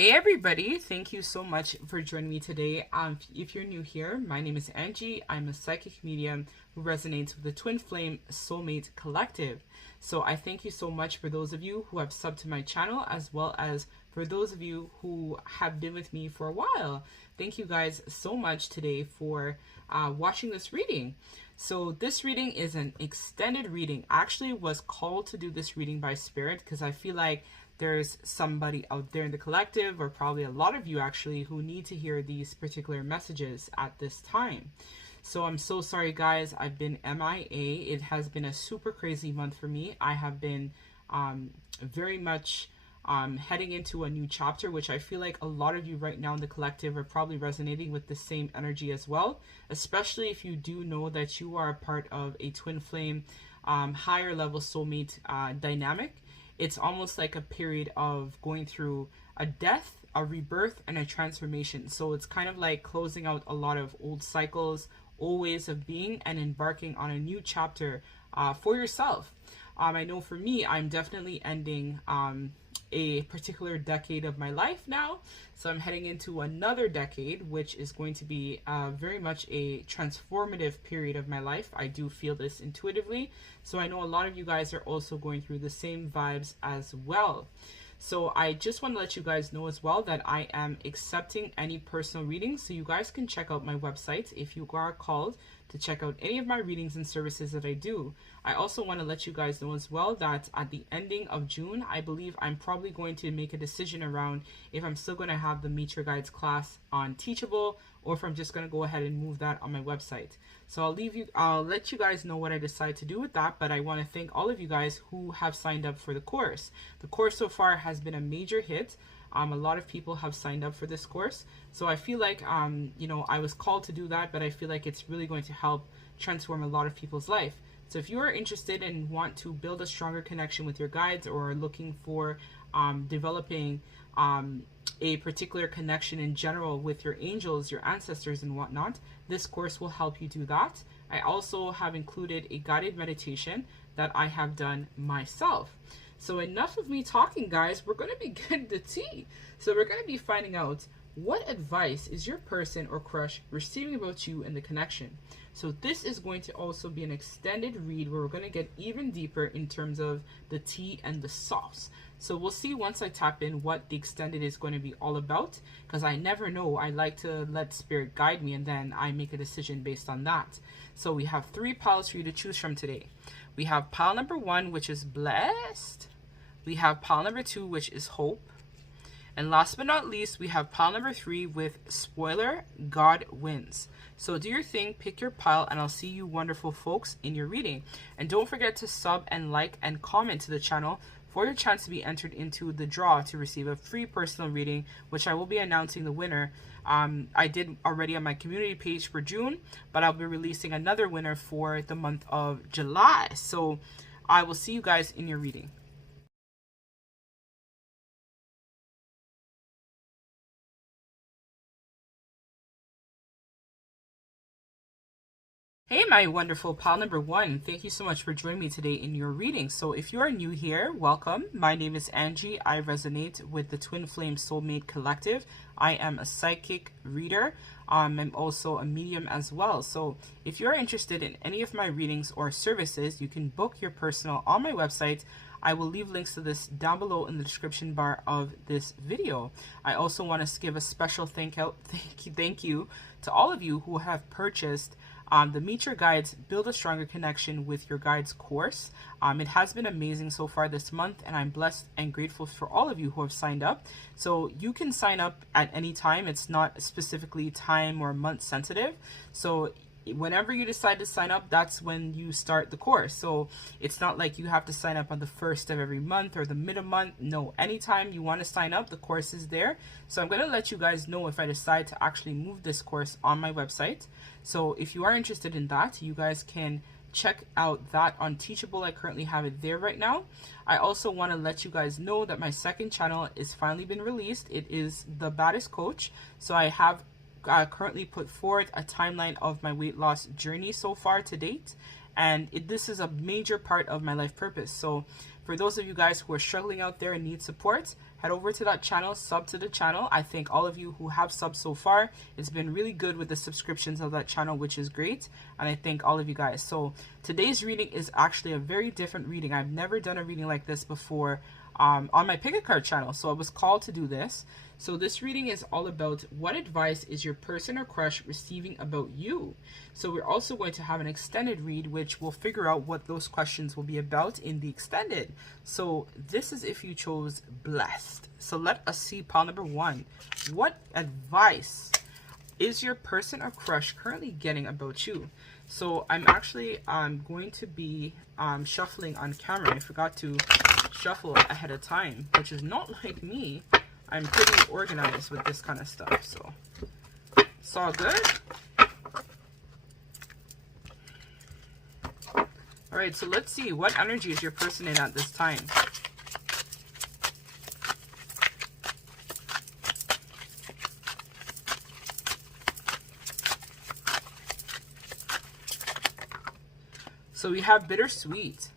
Hey everybody, thank you so much for joining me today. If you're new here, my name is Angie. I'm a psychic medium who resonates with the Twin Flame Soulmate Collective. So I thank you so much for those of you who have subbed to my channel, as well as for those of you who have been with me for a while. Thank you guys so much today for watching this reading. So this reading is an extended reading. I actually was called to do this reading by Spirit because I feel like there's somebody out there in the collective, or probably a lot of you actually, who need to hear these particular messages at this time. So I'm so sorry guys, I've been MIA. It has been a super crazy month for me. I have been very much heading into a new chapter, which I feel like a lot of you right now in the collective are probably resonating with the same energy as well, especially if you do know that you are a part of a twin flame higher level soulmate dynamic. It's almost like a period of going through a death, a rebirth, and a transformation. So it's kind of like closing out a lot of old cycles, old ways of being, and embarking on a new chapter for yourself. I know for me, I'm definitely ending a particular decade of my life now. So I'm heading into another decade, which is going to be very much a transformative period of my life. I do feel this intuitively. So I know a lot of you guys are also going through the same vibes as well. So I just want to let you guys know as well that I am accepting any personal readings. So you guys can check out my website if you are called to check out any of my readings and services that I do. I also want to let you guys know as well that at the ending of June, I believe I'm probably going to make a decision around if I'm still going to have the Meet Your Guides class on Teachable, or if I'm just going to go ahead and move that on my website. So I'll let you guys know what I decide to do with that, but I want to thank all of you guys who have signed up for the course. The course so far has been a major hit. A lot of people have signed up for this course. So I feel like, I was called to do that, but I feel like it's really going to help transform a lot of people's life. So if you are interested and want to build a stronger connection with your guides, or are looking for developing a particular connection in general with your angels, your ancestors, and whatnot, this course will help you do that. I also have included a guided meditation that I have done myself. So enough of me talking, guys. We're going to be getting the tea. So we're going to be finding out what advice is your person or crush receiving about you in the connection. So this is going to also be an extended read where we're going to get even deeper in terms of the tea and the sauce. So we'll see once I tap in what the extended is going to be all about, because I never know. I like to let spirit guide me, and then I make a decision based on that. So we have 3 piles for you to choose from today. We have pile number 1, which is blessed. We have pile number 2, which is hope. And last but not least, we have pile number 3 with spoiler, God wins. So do your thing, pick your pile, and I'll see you wonderful folks in your reading. And don't forget to sub and like and comment to the channel for your chance to be entered into the draw to receive a free personal reading, which I will be announcing the winner. I did already on my community page for June, but I'll be releasing another winner for the month of July. So I will see you guys in your reading. Hey, my wonderful pile number 1. Thank you so much for joining me today in your reading. So if you are new here, welcome. My name is Angie. I resonate with the Twin Flame Soulmate Collective. I am a psychic reader. I'm also a medium as well. So if you're interested in any of my readings or services, you can book your personal on my website. I will leave links to this down below in the description bar of this video. I also want to give a special thank you to all of you who have purchased the Meet Your Guides, Build a Stronger Connection with Your Guides course. It has been amazing so far this month, and I'm blessed and grateful for all of you who have signed up. So you can sign up at any time. It's not specifically time or month sensitive. So whenever you decide to sign up, that's when you start the course. So it's not like you have to sign up on the 1st of every month or the mid of month. No, anytime you want to sign up, the course is there. So I'm going to let you guys know if I decide to actually move this course on my website. So if you are interested in that, you guys can check out that on Teachable. I currently have it there right now. I also want to let you guys know that my second channel is finally been released. It is The Baddest Coach. So I have currently put forward a timeline of my weight loss journey so far to date, and this is a major part of my life purpose. So for those of you guys who are struggling out there and need support, head over to that channel, sub to the channel. I thank all of you who have subbed so far. It's been really good with the subscriptions of that channel, which is great. And I thank all of you guys. So today's reading is actually a very different reading. I've never done a reading like this before on my pick a card channel. So I was called to do this. So this reading is all about what advice is your person or crush receiving about you. So we're also going to have an extended read, which will figure out what those questions will be about in the extended. So this is if you chose blessed. So let us see pile number 1. What advice is your person or crush currently getting about you? So I'm actually going to be shuffling on camera. I forgot to shuffle ahead of time, which is not like me. I'm pretty organized with this kind of stuff, so it's all good. All right, so let's see. What energy is your person in at this time? So we have bittersweet.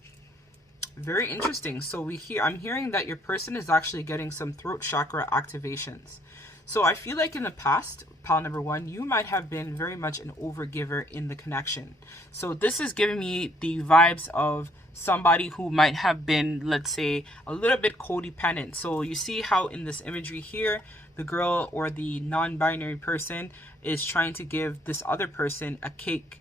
Very interesting. So I'm hearing that your person is actually getting some throat chakra activations. So I feel like in the past, pile number 1, you might have been very much an overgiver in the connection. So this is giving me the vibes of somebody who might have been, let's say, a little bit codependent. So you see how in this imagery here, the girl or the non-binary person is trying to give this other person a cake.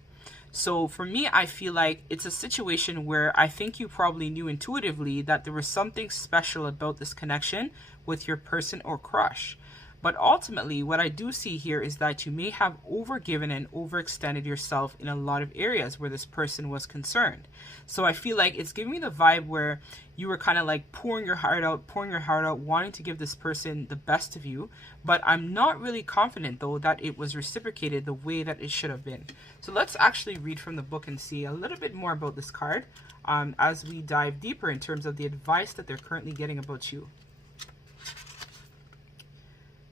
So for me, I feel like it's a situation where I think you probably knew intuitively that there was something special about this connection with your person or crush. But ultimately, what I do see here is that you may have overgiven and overextended yourself in a lot of areas where this person was concerned. So I feel like it's giving me the vibe where you were kind of like pouring your heart out, wanting to give this person the best of you. But I'm not really confident, though, that it was reciprocated the way that it should have been. So let's actually read from the book and see a little bit more about this card as we dive deeper in terms of the advice that they're currently getting about you.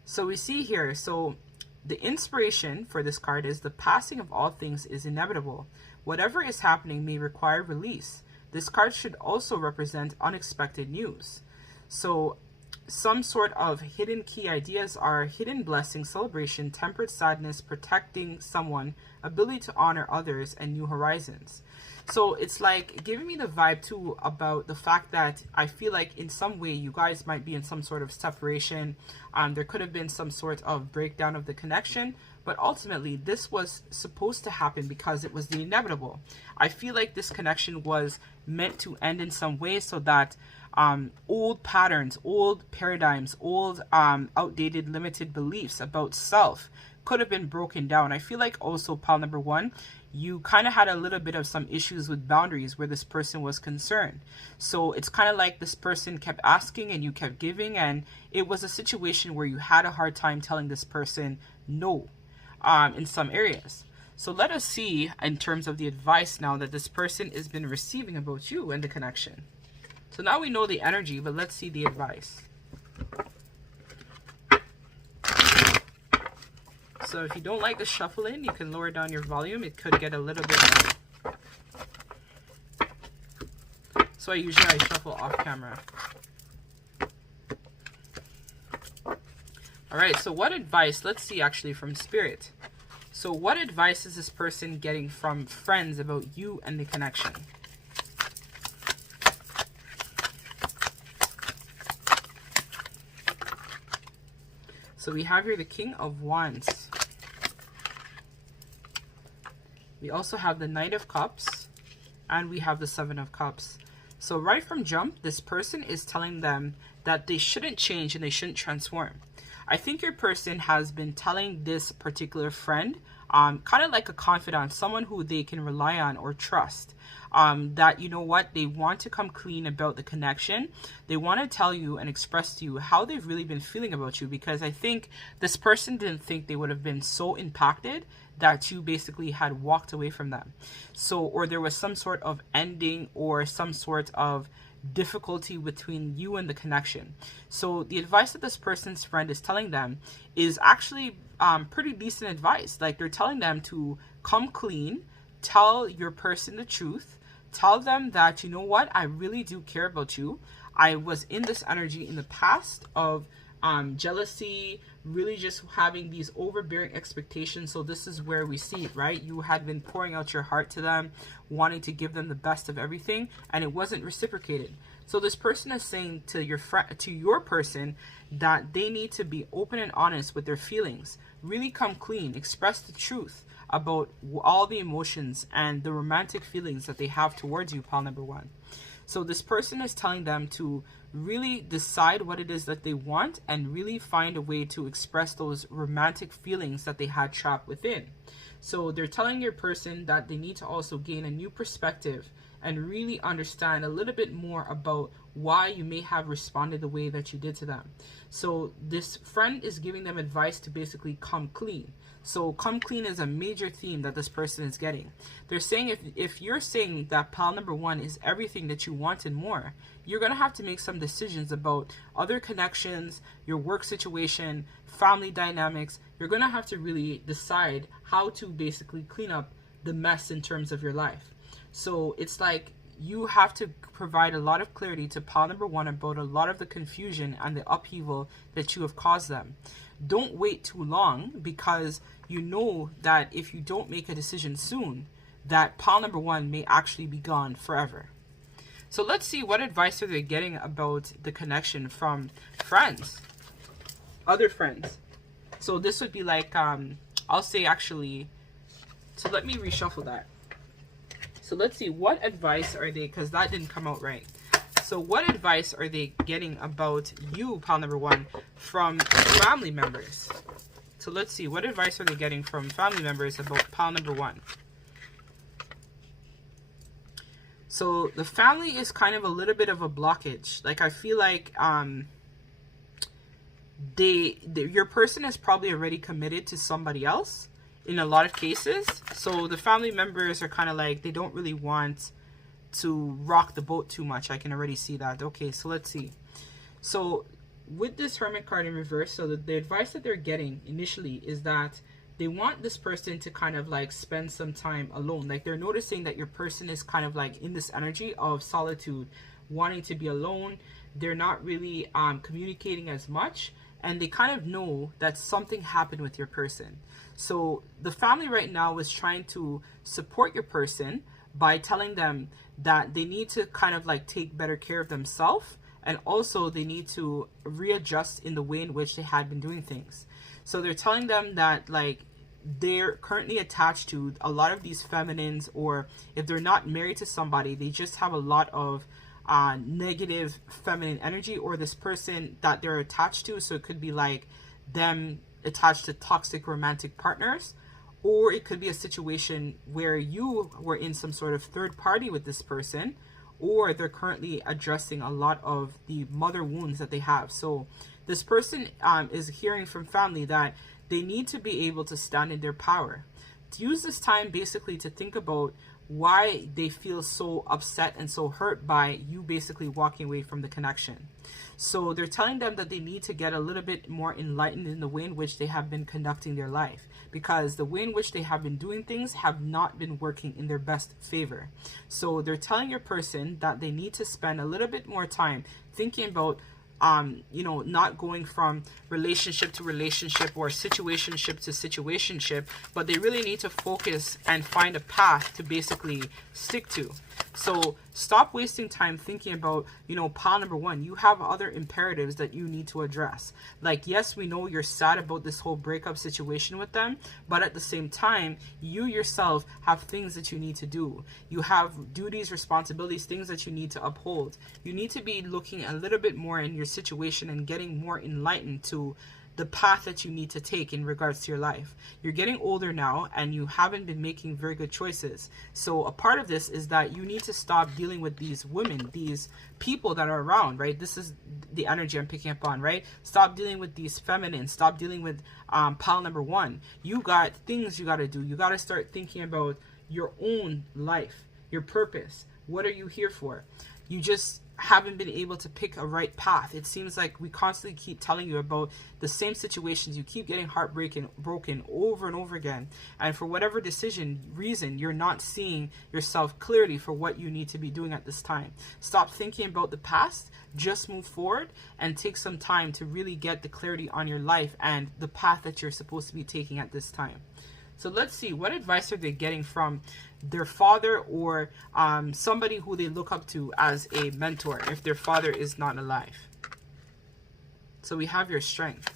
So we see here, so the inspiration for this card is the passing of all things is inevitable. Whatever is happening may require release. This card should also represent unexpected news. So some sort of hidden key ideas are hidden blessing, celebration, tempered sadness, protecting someone, ability to honor others, and new horizons. So it's like giving me the vibe too about the fact that I feel like in some way you guys might be in some sort of separation. There could have been some sort of breakdown of the connection, but ultimately this was supposed to happen because it was the inevitable. I feel like this connection was meant to end in some way so that old patterns, old paradigms, old outdated limited beliefs about self could have been broken down. I feel like also pile number 1, you kind of had a little bit of some issues with boundaries where this person was concerned. So it's kind of like this person kept asking and you kept giving, and it was a situation where you had a hard time telling this person no in some areas. So let us see in terms of the advice now that this person has been receiving about you and the connection. So now we know the energy, but let's see the advice. So if you don't like the shuffling, you can lower down your volume. It could get a little bit loud. So I shuffle off camera. All right, so what advice? Let's see actually from Spirit. So what advice is this person getting from friends about you and the connection? So we have here the King of Wands. We also have the Knight of Cups, and we have the Seven of Cups. So right from jump, this person is telling them that they shouldn't change and they shouldn't transform. I think your person has been telling this particular friend, kind of like a confidant, someone who they can rely on or trust, that, you know what, they want to come clean about the connection. They want to tell you and express to you how they've really been feeling about you, because I think this person didn't think they would have been so impacted that you basically had walked away from them. So, or there was some sort of ending or some sort of difficulty between you and the connection. So the advice that this person's friend is telling them is actually pretty decent advice. Like, they're telling them to come clean, tell your person the truth, tell them that, you know what, I really do care about you. I was in this energy in the past of jealousy, really just having these overbearing expectations. So this is where we see it, right? You had been pouring out your heart to them, wanting to give them the best of everything, and it wasn't reciprocated. So this person is saying to your person that they need to be open and honest with their feelings, really come clean, express the truth about all the emotions and the romantic feelings that they have towards you, pile number one. So this person is telling them to really decide what it is that they want and really find a way to express those romantic feelings that they had trapped within. So they're telling your person that they need to also gain a new perspective and really understand a little bit more about why you may have responded the way that you did to them. So this friend is giving them advice to basically come clean. So come clean is a major theme that this person is getting. They're saying if you're saying that pile number one is everything that you want and more, you're going to have to make some decisions about other connections, your work situation, family dynamics. You're going to have to really decide how to basically clean up the mess in terms of your life. So it's like you have to provide a lot of clarity to pile number one about a lot of the confusion and the upheaval that you have caused them. Don't wait too long, because you know that if you don't make a decision soon, that pile number one may actually be gone forever. So let's see, what advice are they getting about the connection from friends, other friends. So this would be like, I'll say actually, so let me reshuffle that. So let's see, what advice are they, because that didn't come out right. So what advice are they getting about you, pile number one, from family members? So let's see, what advice are they getting from family members about pile number one? So the family is kind of a little bit of a blockage. Like I feel like your person is probably already committed to somebody else in a lot of cases. So the family members are kind of like, they don't really want to rock the boat too much. I can already see that. Okay, so let's see. So with this Hermit card in reverse, so the advice that they're getting initially is that they want this person to kind of like spend some time alone. Like they're noticing that your person is kind of like in this energy of solitude, wanting to be alone. They're not really communicating as much, and they kind of know that something happened with your person. So the family right now is trying to support your person by telling them that they need to kind of like take better care of themselves, and also they need to readjust in the way in which they had been doing things. So they're telling them that like they're currently attached to a lot of these feminines, or if they're not married to somebody, they just have a lot of negative feminine energy, or this person that they're attached to. So it could be like them attached to toxic romantic partners, or it could be a situation where you were in some sort of third party with this person, or they're currently addressing a lot of the mother wounds that they have. So this person is hearing from family that they need to be able to stand in their power. To use this time basically to think about why they feel so upset and so hurt by you basically walking away from the connection. So they're telling them that they need to get a little bit more enlightened in the way in which they have been conducting their life, because the way in which they have been doing things have not been working in their best favor. So they're telling your person that they need to spend a little bit more time thinking about not going from relationship to relationship or situationship to situationship, but they really need to focus and find a path to basically stick to. So stop wasting time thinking about, pile number one. You have other imperatives that you need to address. Like, yes, we know you're sad about this whole breakup situation with them, but at the same time, you yourself have things that you need to do. You have duties, responsibilities, things that you need to uphold. You need to be looking a little bit more in your situation and getting more enlightened to the path that you need to take in regards to your life. You're getting older now and you haven't been making very good choices. So a part of this is that you need to stop dealing with these women, these people that are around, right? This is the energy I'm picking up on, right? Stop dealing with these feminines. Stop dealing with pile number one. You got things you got to do. You got to start thinking about your own life, your purpose. What are you here for? You just haven't been able to pick a right path. It seems like we constantly keep telling you about the same situations. You keep getting broken over and over again. And for whatever reason, you're not seeing yourself clearly for what you need to be doing at this time. Stop thinking about the past. Just move forward and take some time to really get the clarity on your life and the path that you're supposed to be taking at this time. So let's see, what advice are they getting from their father or somebody who they look up to as a mentor if their father is not alive? So we have your Strength.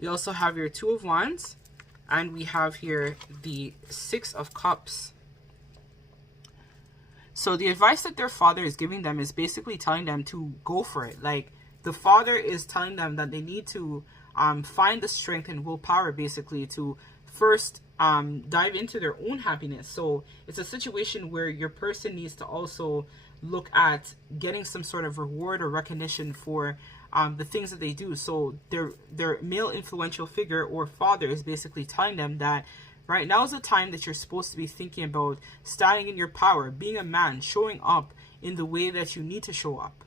We also have your Two of Wands. And we have here the Six of Cups. So the advice that their father is giving them is basically telling them to go for it. Like, the father is telling them that they need to find the strength and willpower, basically, to first dive into their own happiness. So it's a situation where your person needs to also look at getting some sort of reward or recognition for the things that they do. So their male influential figure or father is basically telling them that right now is the time that you're supposed to be thinking about standing in your power, being a man, showing up in the way that you need to show up.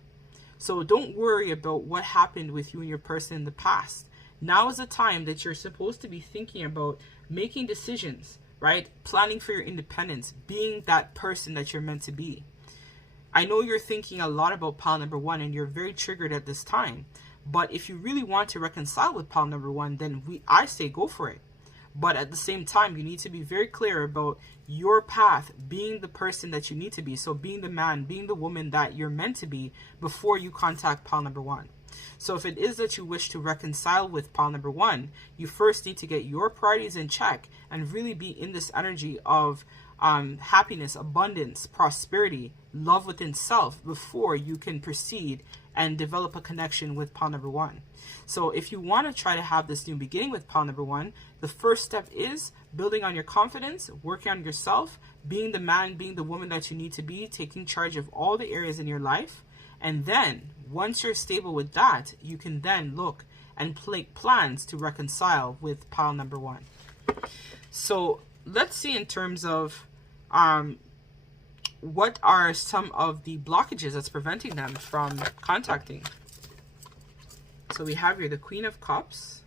So don't worry about what happened with you and your person in the past. Now is the time that you're supposed to be thinking about making decisions, right? Planning for your independence, being that person that you're meant to be. I know you're thinking a lot about pile number one and you're very triggered at this time. But if you really want to reconcile with pile number one, then I say go for it. But at the same time, you need to be very clear about your path, being the person that you need to be. So being the man, being the woman that you're meant to be before you contact pile number one. So if it is that you wish to reconcile with pile number one, you first need to get your priorities in check and really be in this energy of happiness, abundance, prosperity, love within self before you can proceed and develop a connection with pile number one. So if you want to try to have this new beginning with pile number one, the first step is building on your confidence, working on yourself, being the man, being the woman that you need to be, taking charge of all the areas in your life. And then once you're stable with that, you can then look and make plans to reconcile with pile number one. So let's see in terms of what are some of the blockages that's preventing them from contacting. So we have here the Queen of Cups,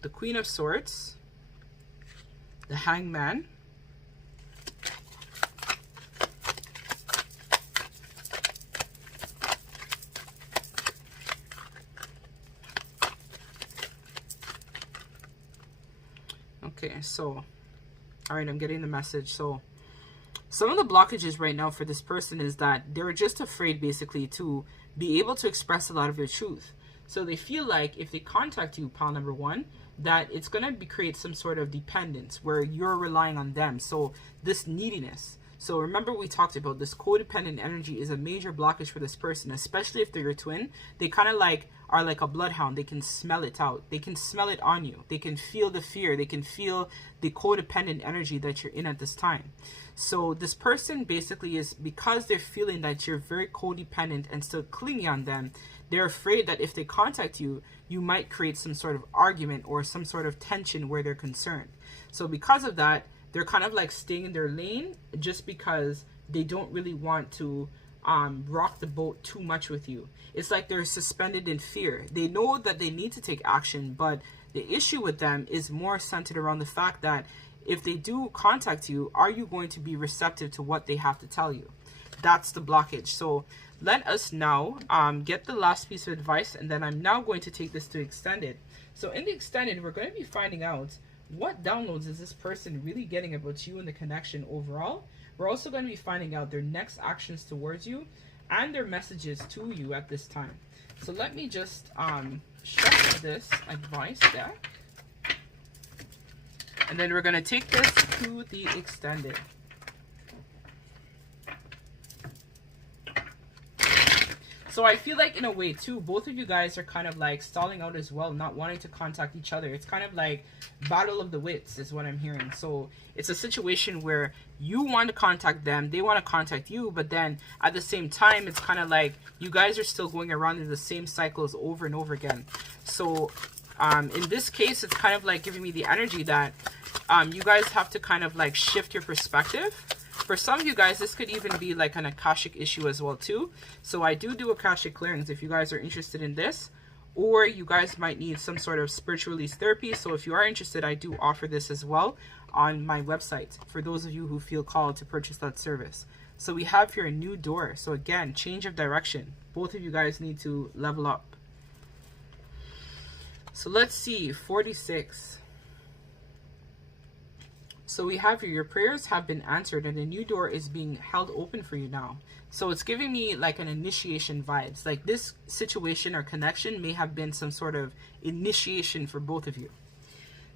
the Queen of Swords, the Hangman, okay, so all right, I'm getting the message. So some of the blockages right now for this person is that they're just afraid basically to be able to express a lot of their truth. So they feel like if they contact you, pile number one, that it's going to create some sort of dependence where you're relying on them. So this neediness. So remember we talked about this codependent energy is a major blockage for this person, especially if they're your twin. They kind of are like a bloodhound. They can smell it out. They can smell it on you. They can feel the fear. They can feel the codependent energy that you're in at this time. So this person basically is, because they're feeling that you're very codependent and still clinging on them, they're afraid that if they contact you, you might create some sort of argument or some sort of tension where they're concerned. So because of that, they're kind of like staying in their lane just because they don't really want to rock the boat too much with you. It's like they're suspended in fear. They know that they need to take action, but the issue with them is more centered around the fact that if they do contact you, are you going to be receptive to what they have to tell you? That's the blockage. So let us now get the last piece of advice, and then I'm now going to take this to extended. So in the extended, we're going to be finding out what downloads is this person really getting about you and the connection overall. We're also going to be finding out their next actions towards you and their messages to you at this time. So let me just shuffle this advice deck. And then we're going to take this to the extended. So So I feel like in a way too, both of you guys are kind of like stalling out as well, not wanting to contact each other. It's kind of like battle of the wits is what I'm hearing. So it's a situation where you want to contact them, they want to contact you, but then at the same time, it's kind of like you guys are still going around in the same cycles over and over again. So in this case, it's kind of like giving me the energy that you guys have to kind of like shift your perspective. For some of you guys, this could even be like an Akashic issue as well too. So I do Akashic clearings if you guys are interested in this, or you guys might need some sort of spiritual release therapy. So if you are interested, I do offer this as well on my website for those of you who feel called to purchase that service. So we have here a new door. So again, change of direction. Both of you guys need to level up. So let's see, 46. So we have here, your prayers have been answered and a new door is being held open for you now. So it's giving me like an initiation vibes. Like this situation or connection may have been some sort of initiation for both of you.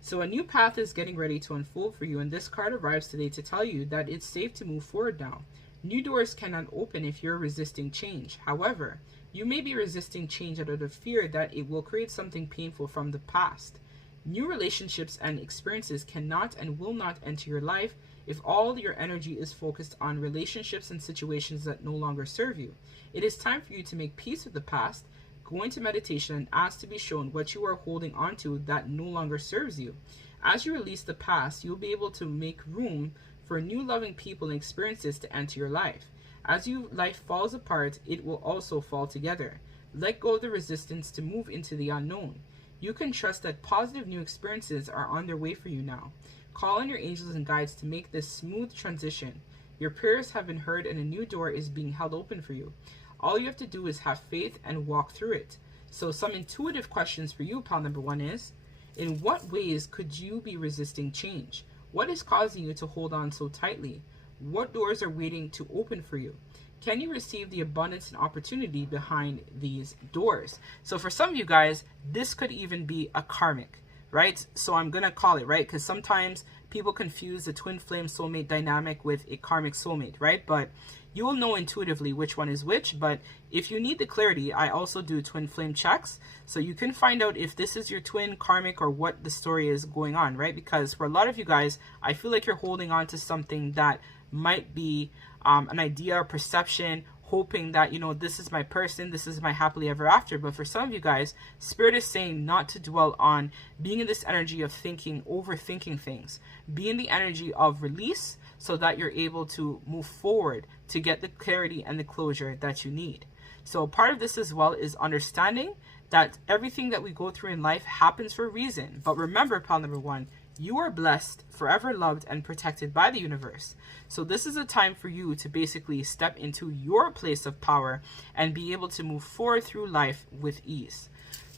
So a new path is getting ready to unfold for you, and this card arrives today to tell you that it's safe to move forward now. New doors cannot open if you're resisting change. However, you may be resisting change out of the fear that it will create something painful from the past. New relationships and experiences cannot and will not enter your life if all your energy is focused on relationships and situations that no longer serve you. It is time for you to make peace with the past, go into meditation, and ask to be shown what you are holding on to that no longer serves you. As you release the past, you'll be able to make room for new loving people and experiences to enter your life. As your life falls apart, it will also fall together. Let go of the resistance to move into the unknown. You can trust that positive new experiences are on their way for you now. Call on your angels and guides to make this smooth transition. Your prayers have been heard and a new door is being held open for you. All you have to do is have faith and walk through it. So some intuitive questions for you, pal number one, is, in what ways could you be resisting change? What is causing you to hold on so tightly? What doors are waiting to open for you? Can you receive the abundance and opportunity behind these doors? So for some of you guys, this could even be a karmic, right? So I'm going to call it, right? Because sometimes people confuse the twin flame soulmate dynamic with a karmic soulmate, right? But you will know intuitively which one is which. But if you need the clarity, I also do twin flame checks. So you can find out if this is your twin, karmic, or what the story is going on, right? Because for a lot of you guys, I feel like you're holding on to something that might be an idea or perception, hoping that, you know, this is my person, this is my happily ever after. But for some of you guys, Spirit is saying not to dwell on being in this energy of thinking, overthinking things. Be in the energy of release so that you're able to move forward to get the clarity and the closure that you need. So part of this as well is understanding that everything that we go through in life happens for a reason. But remember, pal number one, you are blessed, forever loved, and protected by the universe. So this is a time for you to basically step into your place of power and be able to move forward through life with ease.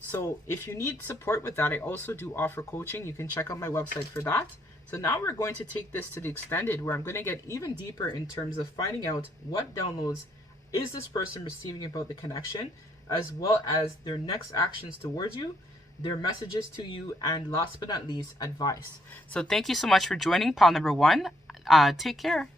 So if you need support with that, I also do offer coaching. You can check out my website for that. So now we're going to take this to the extended, where I'm going to get even deeper in terms of finding out what downloads is this person receiving about the connection, as well as their next actions towards you, their messages to you, and last but not least, advice. So thank you so much for joining, pal number one. Take care.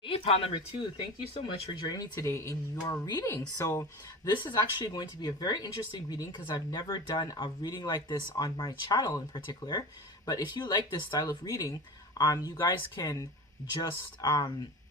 Hey, pal number two, thank you so much for joining me today in your reading. So this is actually going to be a very interesting reading because I've never done a reading like this on my channel in particular. But if you like this style of reading, you guys can just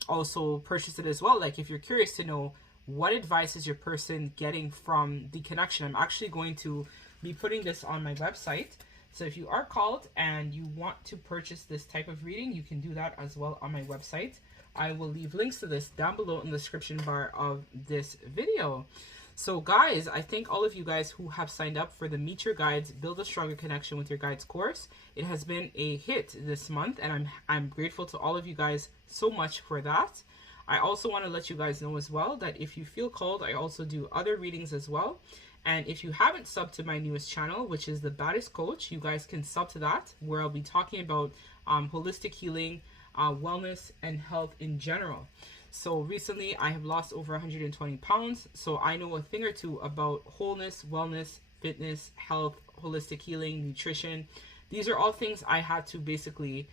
also purchase it as well. Like if you're curious to know what advice is your person getting from the connection, I'm actually going to be putting this on my website. So if you are called and you want to purchase this type of reading, you can do that as well on my website. I will leave links to this down below in the description bar of this video. So guys, I thank all of you guys who have signed up for the Meet Your Guides, Build a Stronger Connection with Your Guides course. It has been a hit this month, and I'm grateful to all of you guys so much for that. I also want to let you guys know as well that if you feel called, I also do other readings as well. And if you haven't subbed to my newest channel, which is The Baddest Coach, you guys can sub to that, where I'll be talking about holistic healing, wellness, and health in general. So recently I have lost over 120 pounds. So I know a thing or two about wholeness, wellness, fitness, health, holistic healing, nutrition. These are all things I had to basically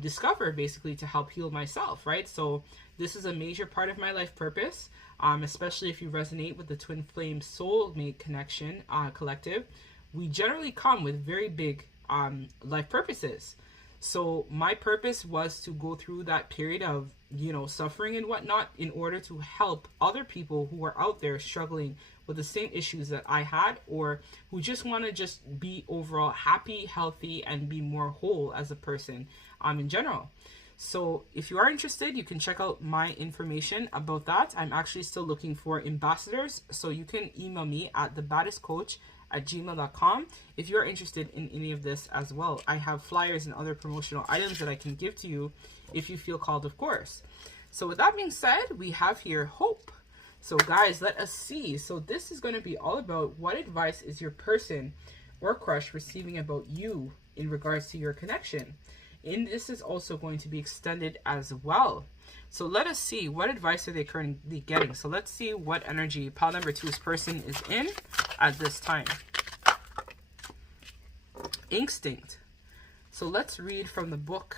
discover, basically, to help heal myself, right? So this is a major part of my life purpose, especially if you resonate with the twin flame soulmate connection collective. We generally come with very big life purposes. So my purpose was to go through that period of, suffering and whatnot in order to help other people who are out there struggling with the same issues that I had, or who just want to just be overall happy, healthy, and be more whole as a person in general. So if you are interested, you can check out my information about that. I'm actually still looking for ambassadors, so you can email me at thebaddestcoach@gmail.com if you're interested in any of this as well. I have flyers and other promotional items that I can give to you if you feel called, of course. So with that being said, we have here hope. So guys, let us see. So this is going to be all about what advice is your person or crush receiving about you in regards to your connection. And this is also going to be extended as well. So let us see, what advice are they currently getting? So let's see what energy pile number 2's person is in at this time. Instinct. So let's read from the book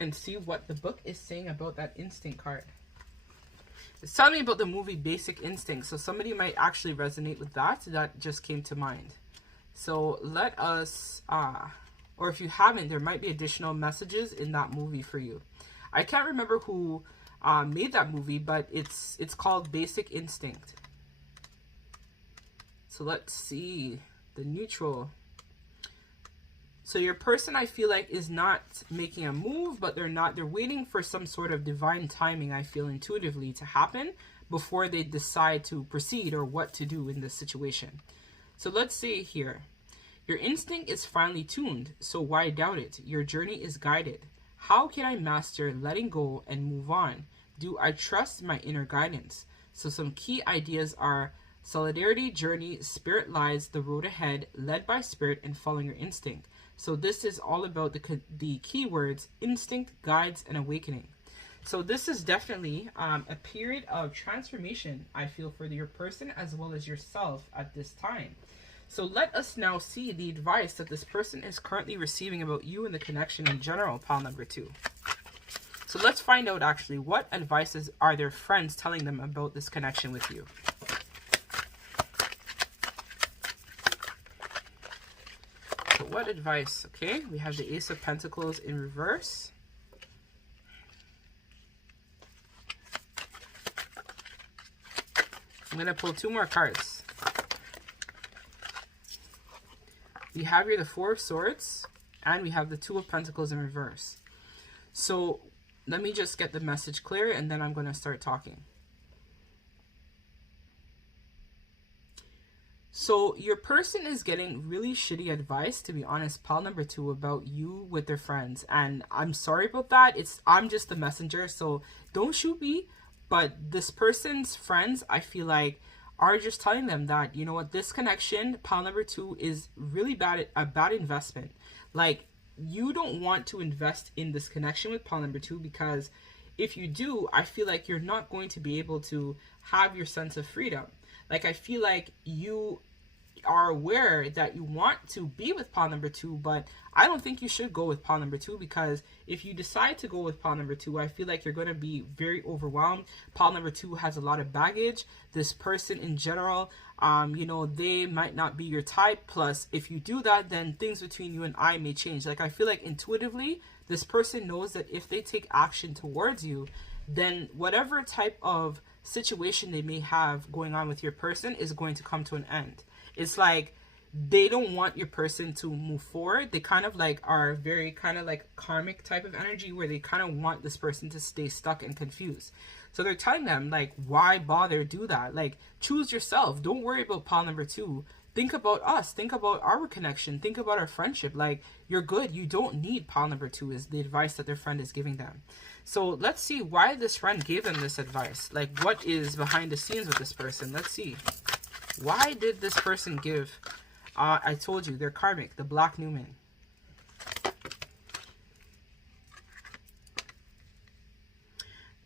and see what the book is saying about that instinct card. It's telling me about the movie Basic Instinct. So somebody might actually resonate with that. That just came to mind. So let us, or if you haven't, there might be additional messages in that movie for you. I can't remember who made that movie, but it's called Basic Instinct. So let's see the neutral. So your person, I feel like, is not making a move, but they're waiting for some sort of divine timing, I feel intuitively, to happen before they decide to proceed or what to do in this situation. So let's say here, your instinct is finely tuned, so why doubt it? Your journey is guided. How can I master letting go and move on? Do I trust my inner guidance? So some key ideas are solidarity, journey, spirit lies, the road ahead, led by spirit, and following your instinct. So this is all about the keywords instinct, guides, and awakening. So this is definitely a period of transformation, I feel, for your person as well as yourself at this time. So let us now see the advice that this person is currently receiving about you and the connection in general, pile number 2. So let's find out actually what advices are their friends telling them about this connection with you. So what advice? Okay, we have the Ace of Pentacles in reverse. I'm going to pull 2 more cards. We have here the 4 of Swords, and we have the 2 of Pentacles in reverse. So let me just get the message clear, and then I'm going to start talking. So your person is getting really shitty advice, to be honest, pile number 2, about you with their friends. And I'm sorry about that. I'm just the messenger, so don't shoot me. But this person's friends, I feel like, are just telling them that, you know what, this connection, pile number 2, is really a bad investment. Like, you don't want to invest in this connection with pile number 2, because if you do, I feel like you're not going to be able to have your sense of freedom. Like, I feel like you are aware that you want to be with pile number 2, but I don't think you should go with pile number 2, because if you decide to go with pile number 2, I feel like you're going to be very overwhelmed. Pile number 2 has a lot of baggage. This person in general, they might not be your type. Plus, if you do that, then things between you and I may change. Like, I feel like intuitively, this person knows that if they take action towards you, then whatever type of situation they may have going on with your person is going to come to an end. It's like they don't want your person to move forward. They kind of like are very kind of like karmic type of energy, where they kind of want this person to stay stuck and confused. So they're telling them, like, why bother do that? Like, choose yourself. Don't worry about pile number 2. Think about us. Think about our connection. Think about our friendship. Like, you're good. You don't need pile number 2 is the advice that their friend is giving them. So let's see why this friend gave them this advice. Like, what is behind the scenes with this person? Let's see. Why did this person give? I told you, they're karmic, the Black Newman.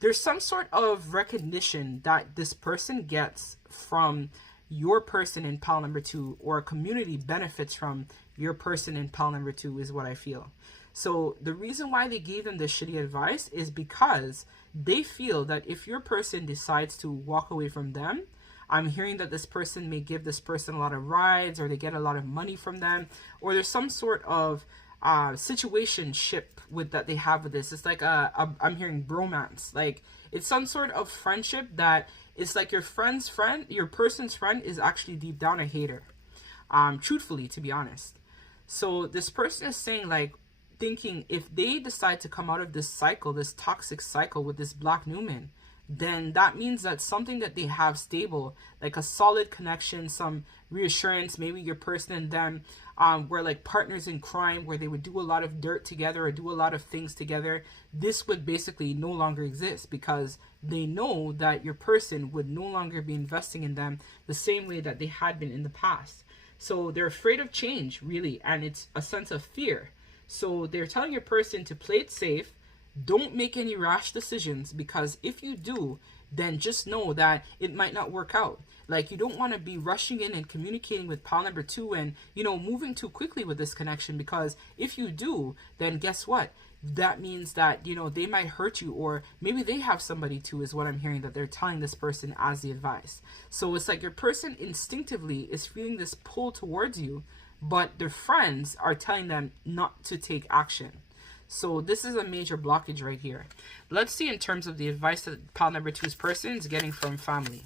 There's some sort of recognition that this person gets from your person in pile number 2, or a community benefits from your person in pile number 2, is what I feel. So the reason why they gave them this shitty advice is because they feel that if your person decides to walk away from them, I'm hearing that this person may give this person a lot of rides, or they get a lot of money from them, or there's some sort of situationship with that they have with this. It's like I'm hearing bromance. Like, it's some sort of friendship that it's like your friend's friend, your person's friend is actually deep down a hater. Truthfully, to be honest. So this person is saying, like, thinking if they decide to come out of this cycle, this toxic cycle with this black new moon, then that means that something that they have stable, like a solid connection, some reassurance, maybe your person and them were like partners in crime, where they would do a lot of dirt together or do a lot of things together, this would basically no longer exist, because they know that your person would no longer be investing in them the same way that they had been in the past. So they're afraid of change, really, and it's a sense of fear. So they're telling your person to play it safe. Don't make any rash decisions, because if you do, then just know that it might not work out. Like, you don't want to be rushing in and communicating with pile number 2 and, you know, moving too quickly with this connection, because if you do, then guess what? That means that, you know, they might hurt you, or maybe they have somebody too, is what I'm hearing that they're telling this person as the advice. So it's like your person instinctively is feeling this pull towards you, but their friends are telling them not to take action. So this is a major blockage right here. Let's see in terms of the advice that pile number 2's person is getting from family.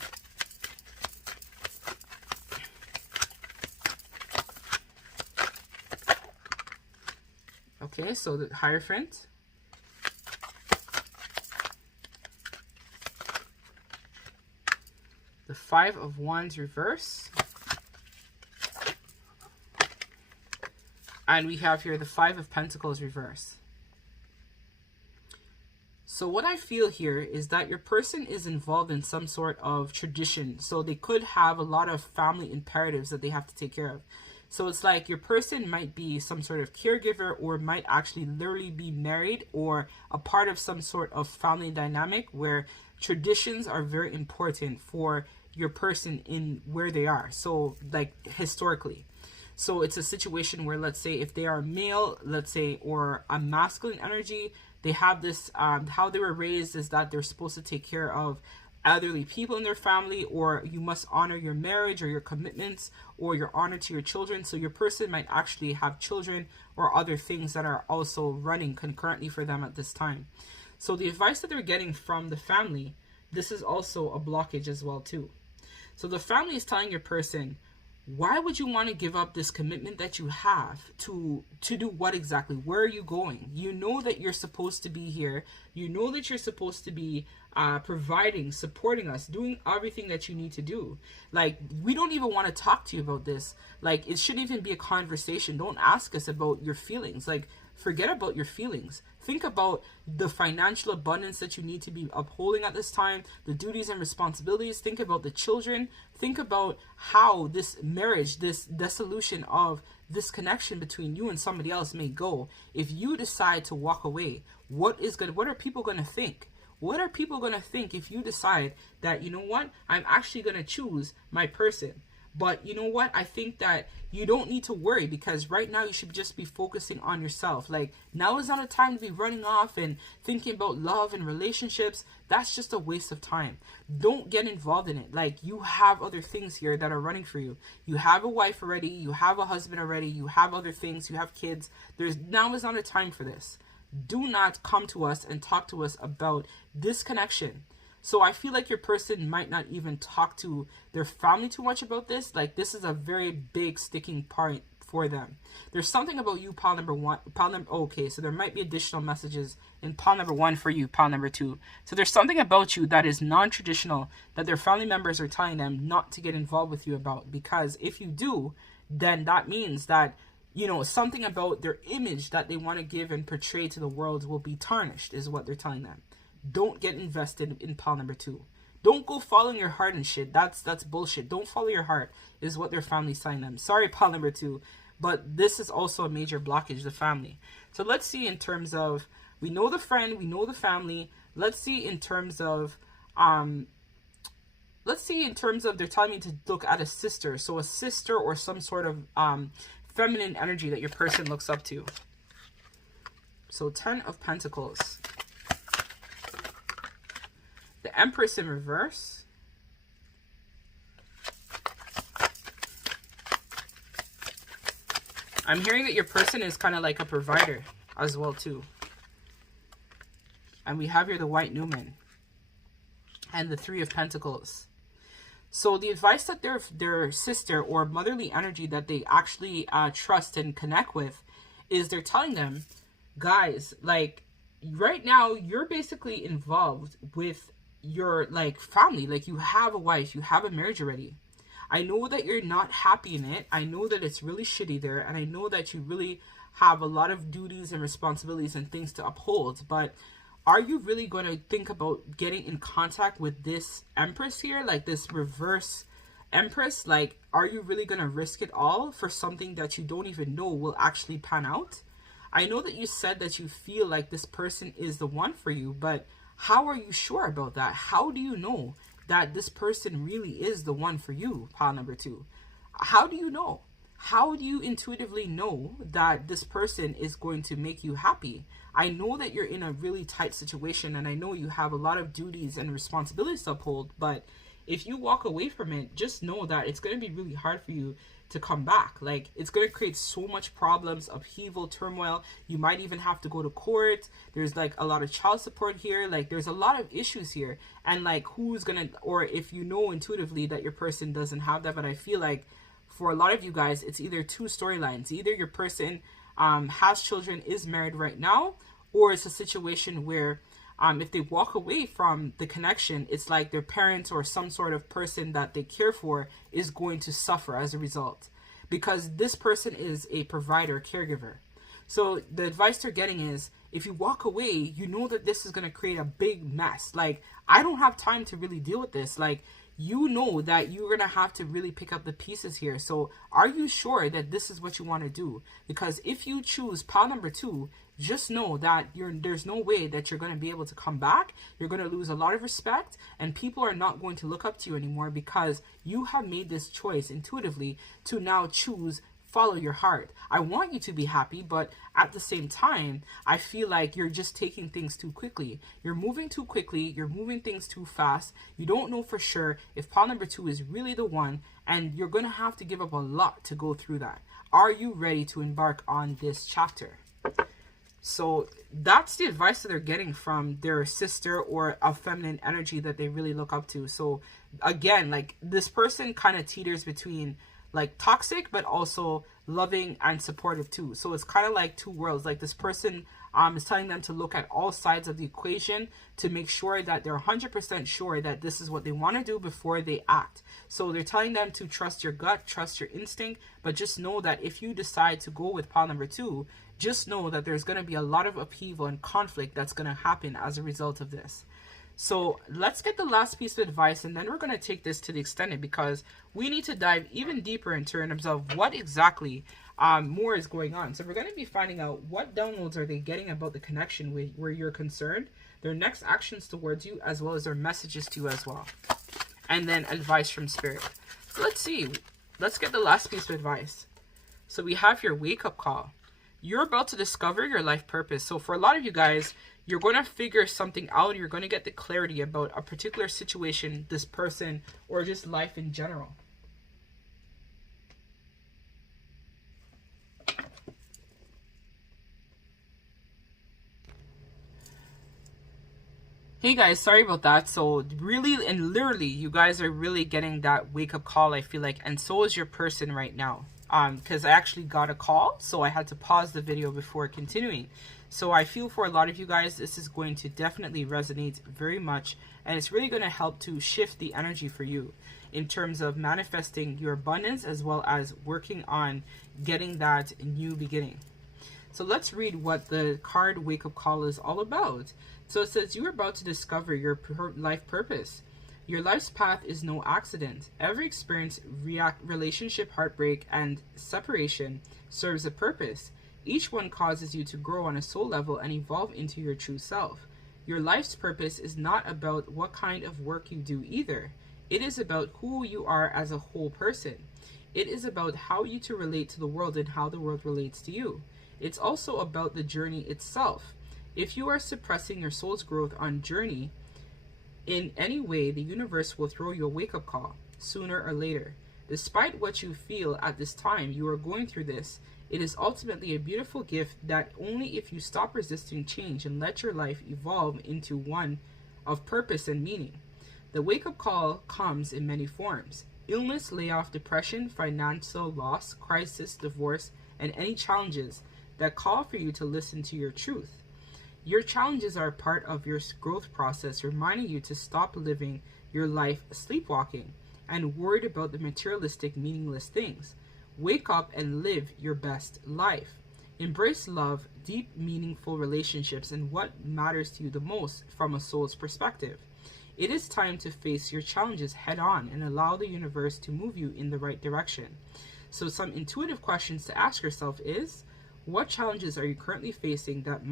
Okay, so the Hierophant. The 5 of Wands reverse. And we have here the 5 of Pentacles reverse. So what I feel here is that your person is involved in some sort of tradition. So they could have a lot of family imperatives that they have to take care of. So it's like your person might be some sort of caregiver, or might actually literally be married or a part of some sort of family dynamic where traditions are very important for your person in where they are. So like historically. So it's a situation where, let's say if they are male, let's say, or a masculine energy, they have this, how they were raised is that they're supposed to take care of elderly people in their family, or you must honor your marriage or your commitments or your honor to your children. So your person might actually have children or other things that are also running concurrently for them at this time. So the advice that they're getting from the family, this is also a blockage as well too. So the family is telling your person, why would you want to give up this commitment that you have to do what exactly? Where are you going? You know that you're supposed to be here. You know that you're supposed to be providing, supporting us, doing everything that you need to do. Like, we don't even want to talk to you about this. Like, it shouldn't even be a conversation. Don't ask us about your feelings. Like, forget about your feelings. Think about the financial abundance that you need to be upholding at this time, the duties and responsibilities. Think about the children. Think about how this marriage, this dissolution of this connection between you and somebody else may go. If you decide to walk away, what are people going to think? What are people going to think if you decide that, you know what, I'm actually going to choose my person? But you know what? I think that you don't need to worry, because right now you should just be focusing on yourself. Like, now is not a time to be running off and thinking about love and relationships. That's just a waste of time. Don't get involved in it. Like, you have other things here that are running for you. You have a wife already. You have a husband already. You have other things. You have kids. Now is not a time for this. Do not come to us and talk to us about this connection. So I feel like your person might not even talk to their family too much about this. Like, this is a very big sticking point for them. There's something about you, pile number 1. Okay, so there might be additional messages in pile number 1 for you, pile number 2. So there's something about you that is non-traditional that their family members are telling them not to get involved with you about. Because if you do, then that means that, you know, something about their image that they want to give and portray to the world will be tarnished, is what they're telling them. Don't get invested in pile number 2. Don't go following your heart and shit. That's bullshit. Don't follow your heart, is what their family's telling them. Sorry, pile number 2, but this is also a major blockage, the family. So let's see in terms of, we know the friend, we know the family. Let's see in terms of they're telling me to look at a sister. So a sister or some sort of feminine energy that your person looks up to. So 10 of Pentacles. The Empress in reverse. I'm hearing that your person is kind of like a provider as well too. And we have here the White Newman and the Three of Pentacles. So the advice that their sister or motherly energy that they actually trust and connect with is they're telling them, guys, like right now you're basically involved with your like family. Like you have a wife, you have a marriage already. I know that you're not happy in it. I know that it's really shitty there. And I know that you really have a lot of duties and responsibilities and things to uphold. But are you really going to think about getting in contact with this Empress here? Like this reverse Empress? Like, are you really going to risk it all for something that you don't even know will actually pan out? I know that you said that you feel like this person is the one for you, but how are you sure about that? How do you know that this person really is the one for you, pile number 2? How do you know? How do you intuitively know that this person is going to make you happy? I know that you're in a really tight situation, and I know you have a lot of duties and responsibilities to uphold, but if you walk away from it, just know that it's going to be really hard for you to come back. Like, it's going to create so much problems, upheaval, turmoil. You might even have to go to court. There's like a lot of child support here. Like, there's a lot of issues here. And like, who's going to, or if you know intuitively that your person doesn't have that, but I feel like for a lot of you guys, it's either two storylines. Either your person has children, is married right now, or it's a situation where if they walk away from the connection, it's like their parents or some sort of person that they care for is going to suffer as a result, because this person is a provider, caregiver. So the advice they're getting is, if you walk away, you know that this is going to create a big mess. Like, I don't have time to really deal with this. Like, you know that you're going to have to really pick up the pieces here. So are you sure that this is what you want to do? Because if you choose pile number 2, just know that there's no way that you're going to be able to come back. You're going to lose a lot of respect, and people are not going to look up to you anymore, because you have made this choice intuitively to now choose follow your heart. I want you to be happy, but at the same time, I feel like you're just taking things too quickly. You're moving too quickly. You're moving things too fast. You don't know for sure if pile number 2 is really the one, and you're going to have to give up a lot to go through that. Are you ready to embark on this chapter? So that's the advice that they're getting from their sister or a feminine energy that they really look up to. So again, like, this person kind of teeters between like toxic, but also loving and supportive too. So it's kind of like two worlds. Like, this person is telling them to look at all sides of the equation to make sure that they're 100% sure that this is what they want to do before they act. So they're telling them to trust your gut, trust your instinct, but just know that if you decide to go with pile number 2, just know that there's going to be a lot of upheaval and conflict that's going to happen as a result of this. So let's get the last piece of advice, and then we're going to take this to the extended, because we need to dive even deeper in terms of what exactly more is going on. So we're going to be finding out what downloads are they getting about the connection where you're concerned, their next actions towards you, as well as their messages to you as well. And then advice from Spirit. So let's see. Let's get the last piece of advice. So we have your wake-up call. You're about to discover your life purpose. So for a lot of you guys, you're going to figure something out. You're going to get the clarity about a particular situation, this person, or just life in general. Hey guys, sorry about that. So really and literally, you guys are really getting that wake-up call, I feel like, and so is your person right now. Because I actually got a call, so I had to pause the video before continuing. So I feel for a lot of you guys, this is going to definitely resonate very much, and it's really going to help to shift the energy for you in terms of manifesting your abundance, as well as working on getting that new beginning. So let's read what the card wake-up call is all about. So it says, you are about to discover your life purpose. Your life's path is no accident. Every experience, relationship, heartbreak, and separation serves a purpose. Each one causes you to grow on a soul level and evolve into your true self. Your life's purpose is not about what kind of work you do either. It is about who you are as a whole person. It is about how you to relate to the world and how the world relates to you. It's also about the journey itself. If you are suppressing your soul's growth on journey in any way, the universe will throw you a wake-up call sooner or later. Despite what you feel at this time you are going through this, it is ultimately a beautiful gift that only if you stop resisting change and let your life evolve into one of purpose and meaning. The wake-up call comes in many forms: illness, layoff, depression, financial loss, crisis, divorce, and any challenges that call for you to listen to your truth. Your challenges are part of your growth process, reminding you to stop living your life sleepwalking and worried about the materialistic, meaningless things. Wake up and live your best life. Embrace love, deep, meaningful relationships, and what matters to you the most from a soul's perspective. It is time to face your challenges head on and allow the universe to move you in the right direction. So some intuitive questions to ask yourself is: what challenges are you currently facing that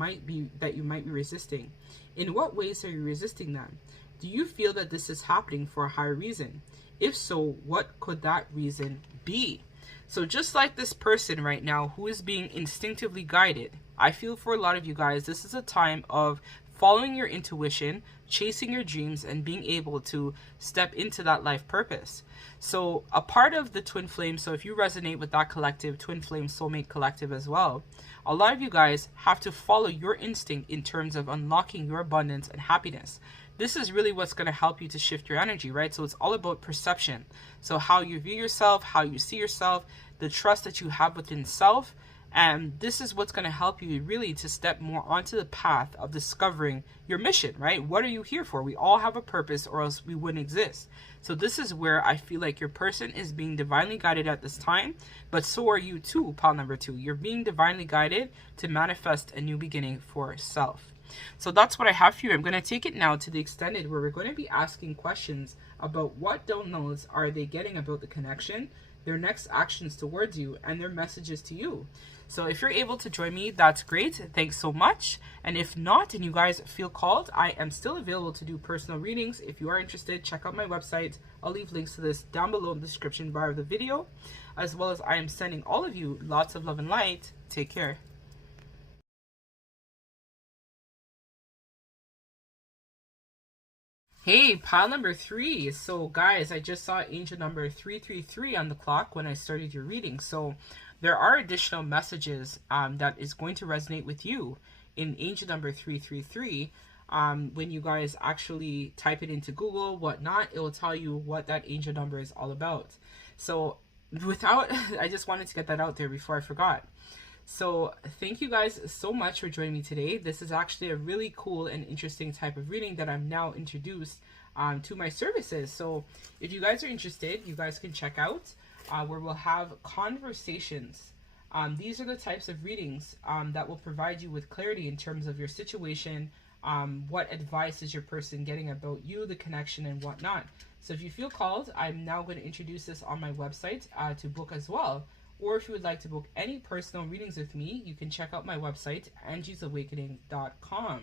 you might be resisting? In what ways are you resisting them? Do you feel that this is happening for a higher reason? If so, what could that reason be? So just like this person right now who is being instinctively guided, I feel for a lot of you guys, this is a time of following your intuition, chasing your dreams, and being able to step into that life purpose. So a part of the Twin Flame, so if you resonate with that collective, Twin Flame Soulmate Collective as well, a lot of you guys have to follow your instinct in terms of unlocking your abundance and happiness. This is really what's going to help you to shift your energy, right? So it's all about perception. So how you view yourself, how you see yourself, the trust that you have within self. And this is what's going to help you really to step more onto the path of discovering your mission, right? What are you here for? We all have a purpose, or else we wouldn't exist. So this is where I feel like your person is being divinely guided at this time, but so are you too, pile number 2. You're being divinely guided to manifest a new beginning for self. So that's what I have for you. I'm going to take it now to the extended, where we're going to be asking questions about what downloads are they getting about the connection, their next actions towards you, and their messages to you. So if you're able to join me, that's great. Thanks so much. And if not, and you guys feel called, I am still available to do personal readings. If you are interested, check out my website. I'll leave links to this down below in the description bar of the video, as well as I am sending all of you lots of love and light. Take care. Hey, pile number 3. So guys, I just saw angel number 333 on the clock when I started your reading. So there are additional messages that is going to resonate with you in angel number 333. When you guys actually type it into Google, whatnot, it will tell you what that angel number is all about. So I just wanted to get that out there before I forgot. So thank you guys so much for joining me today. This is actually a really cool and interesting type of reading that I'm now introduced to my services. So if you guys are interested, you guys can check out where we'll have conversations. These are the types of readings that will provide you with clarity in terms of your situation, what advice is your person getting about you, the connection, and whatnot. So if you feel called, I'm now going to introduce this on my website to book as well. Or if you would like to book any personal readings with me, you can check out my website, angiesawakening.com.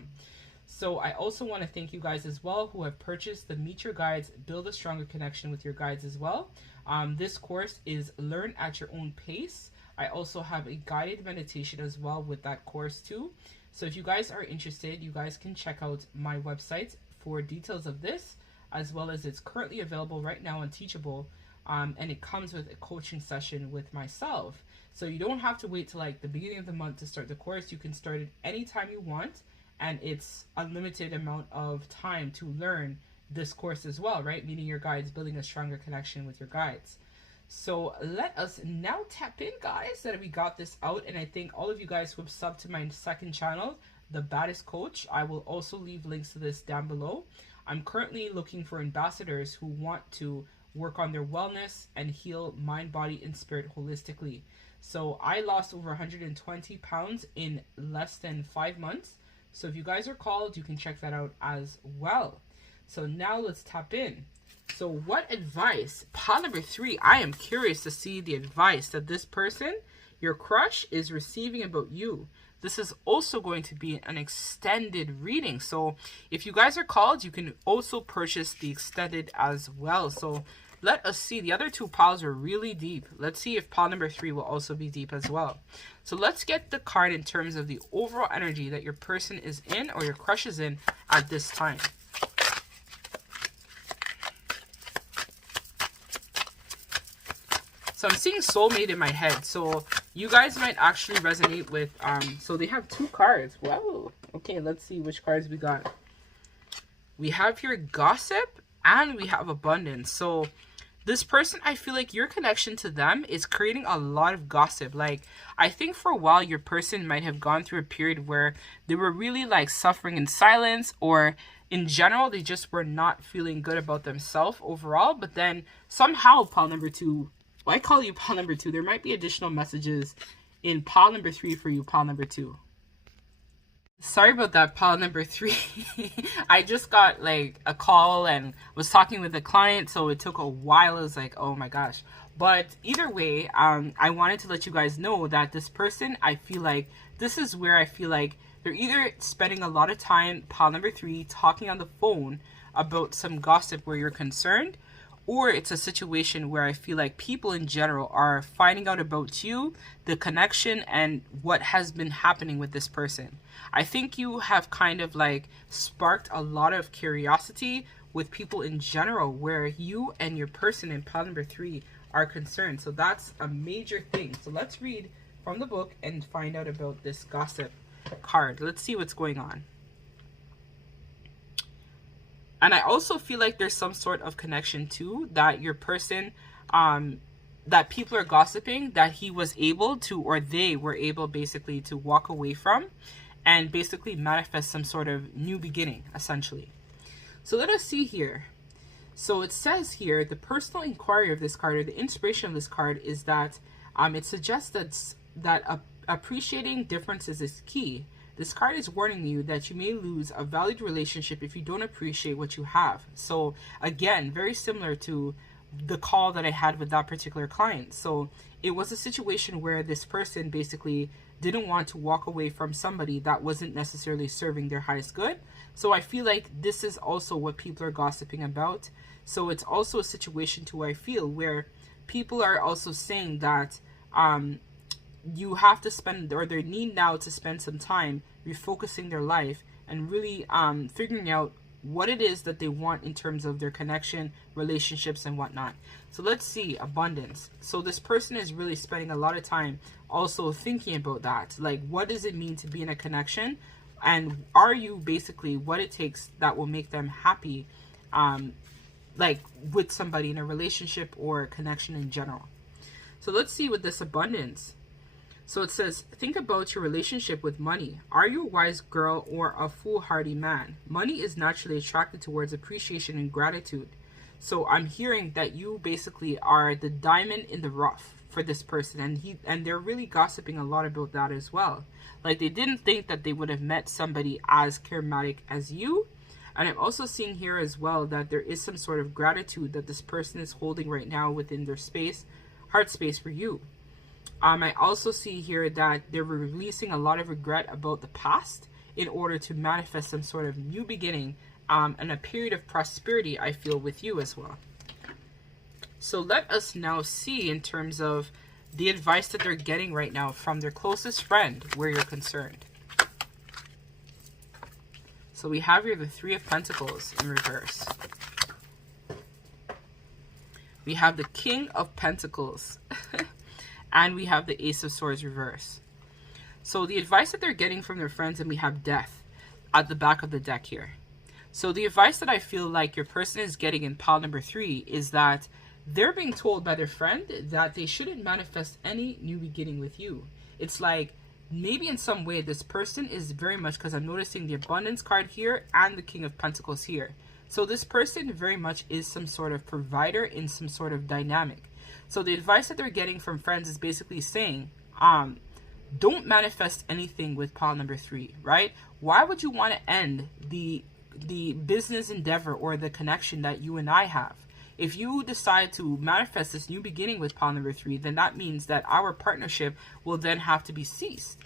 So I also want to thank you guys as well who have purchased the Meet Your Guides, Build a Stronger Connection with Your Guides as well. This course is Learn at Your Own Pace. I also have a guided meditation as well with that course too. So if you guys are interested, you guys can check out my website for details of this, as well as it's currently available right now on Teachable. And it comes with a coaching session with myself. So you don't have to wait till like the beginning of the month to start the course. You can start it anytime you want, and it's unlimited amount of time to learn this course as well, right? Meeting your guides, building a stronger connection with your guides. So let us now tap in, guys, that we got this out. And I thank all of you guys who have subbed to my second channel, The Baddest Coach. I will also leave links to this down below. I'm currently looking for ambassadors who want to work on their wellness and heal mind, body, and spirit holistically. So I lost over 120 pounds in less than 5 months. So if you guys are called, you can check that out as well. So now let's tap in. So what advice? Pile number 3, I am curious to see the advice that this person, your crush, is receiving about you. This is also going to be an extended reading. So if you guys are called, you can also purchase the extended as well. So let us see. The other two piles are really deep. Let's see if pile number 3 will also be deep as well. So let's get the card in terms of the overall energy that your person is in, or your crush is in, at this time. So I'm seeing soulmate in my head. So you guys might actually resonate with, so they have 2 cards. Wow. Okay, let's see which cards we got. We have here gossip and we have abundance. So this person, I feel like your connection to them is creating a lot of gossip. Like, I think for a while your person might have gone through a period where they were really like suffering in silence, or in general they just were not feeling good about themselves overall. But then somehow pile number 2, well, I call you pile number 2, there might be additional messages in pile number 3 for you, pile number 2. Sorry about that, pile number 3. I just got like a call and was talking with a client, so it took a while. I was like, oh my gosh. But either way, I wanted to let you guys know that this person, I feel like this is where I feel like they're either spending a lot of time, pile number 3, talking on the phone about some gossip where you're concerned, or it's a situation where I feel like people in general are finding out about you, the connection, and what has been happening with this person. I think you have kind of like sparked a lot of curiosity with people in general where you and your person in pile number 3 are concerned. So that's a major thing. So let's read from the book and find out about this gossip card. Let's see what's going on. And I also feel like there's some sort of connection too, that your person, that people are gossiping, that he was able to, or they were able basically to walk away from and basically manifest some sort of new beginning, essentially. So let us see here. So it says here, the personal inquiry of this card, or the inspiration of this card, is that it suggests that appreciating differences is key. This card is warning you that you may lose a valued relationship if you don't appreciate what you have. So again, very similar to the call that I had with that particular client. So it was a situation where this person basically didn't want to walk away from somebody that wasn't necessarily serving their highest good. So I feel like this is also what people are gossiping about. So it's also a situation to where I feel where people are also saying that you have to spend, or they need now to spend some time refocusing their life and really figuring out what it is that they want in terms of their connection, relationships, and whatnot. So let's see, abundance. So this person is really spending a lot of time also thinking about that. Like, what does it mean to be in a connection? And are you basically what it takes that will make them happy, like with somebody in a relationship or a connection in general? So let's see with this abundance. So it says, think about your relationship with money. Are you a wise girl or a foolhardy man? Money is naturally attracted towards appreciation and gratitude. So I'm hearing that you basically are the diamond in the rough for this person. And they're really gossiping a lot about that as well. Like, they didn't think that they would have met somebody as charismatic as you. And I'm also seeing here as well that there is some sort of gratitude that this person is holding right now within their space, heart space for you. I also see here that they're releasing a lot of regret about the past in order to manifest some sort of new beginning and a period of prosperity, I feel, with you as well. So let us now see in terms of the advice that they're getting right now from their closest friend where you're concerned. So we have here the 3 of Pentacles in reverse. We have the King of Pentacles. And we have the Ace of Swords reverse. So the advice that they're getting from their friends, and we have Death at the back of the deck here. So the advice that I feel like your person is getting in pile number 3 is that they're being told by their friend that they shouldn't manifest any new beginning with you. It's like maybe in some way this person is very much, because I'm noticing the Abundance card here and the King of Pentacles here. So this person very much is some sort of provider in some sort of dynamic. So the advice that they're getting from friends is basically saying, don't manifest anything with pile number 3, right? Why would you want to end the business endeavor or the connection that you and I have? If you decide to manifest this new beginning with pile number 3, then that means that our partnership will then have to be ceased.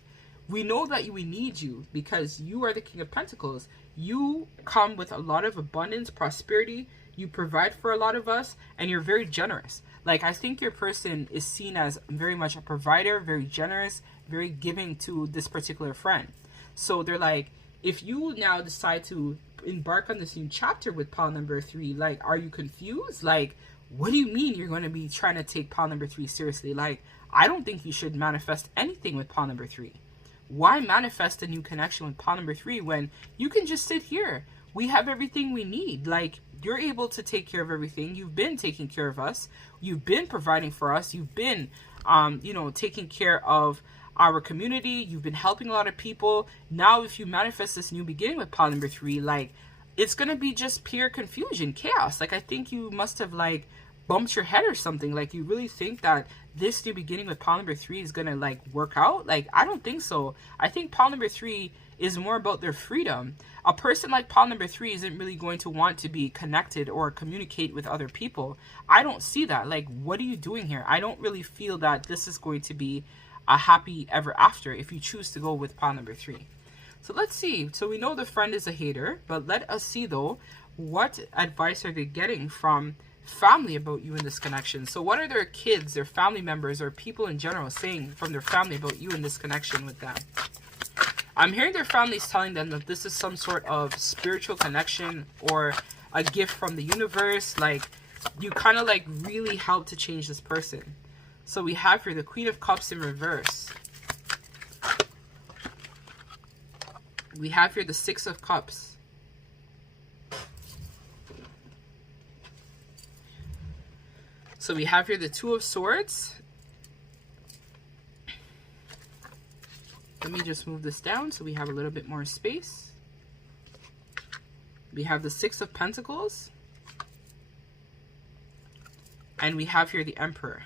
we know that we need you because you are the King of Pentacles. You come with a lot of abundance, prosperity. You provide for a lot of us, and you're very generous. Like, I think your person is seen as very much a provider, very generous, very giving to this particular friend. So they're like, if you now decide to embark on this new chapter with pile number 3, like, are you confused? Like, what do you mean you're going to be trying to take pile number 3 seriously? Like, I don't think you should manifest anything with pile number 3. Why manifest a new connection with pile number 3 when you can just sit here? We have everything we need. Like, you're able to take care of everything. You've been taking care of us. You've been providing for us. You've been, taking care of our community. You've been helping a lot of people. Now, if you manifest this new beginning with pile number 3, like, it's going to be just pure confusion, chaos. Like, I think you must have, like, bumped your head or something. Like, you really think that this new beginning with pile number 3 is going to, like, work out? Like, I don't think so. I think pile number 3 is more about their freedom. A person like pile number 3 isn't really going to want to be connected or communicate with other people. I don't see that. Like, what are you doing here? I don't really feel that this is going to be a happy ever after if you choose to go with pile number 3. So let's see. So we know the friend is a hater, but let us see though, what advice are they getting from family about you in this connection? So what are their kids, their family members, or people in general saying from their family about you in this connection with them? I'm hearing their families telling them that this is some sort of spiritual connection or a gift from the universe. Like, you kind of like really help to change this person. So we have here the Queen of Cups in reverse. We have here the Six of Cups. So we have here the Two of Swords. Let me just move this down so we have a little bit more space. We have the Six of Pentacles. And we have here the Emperor.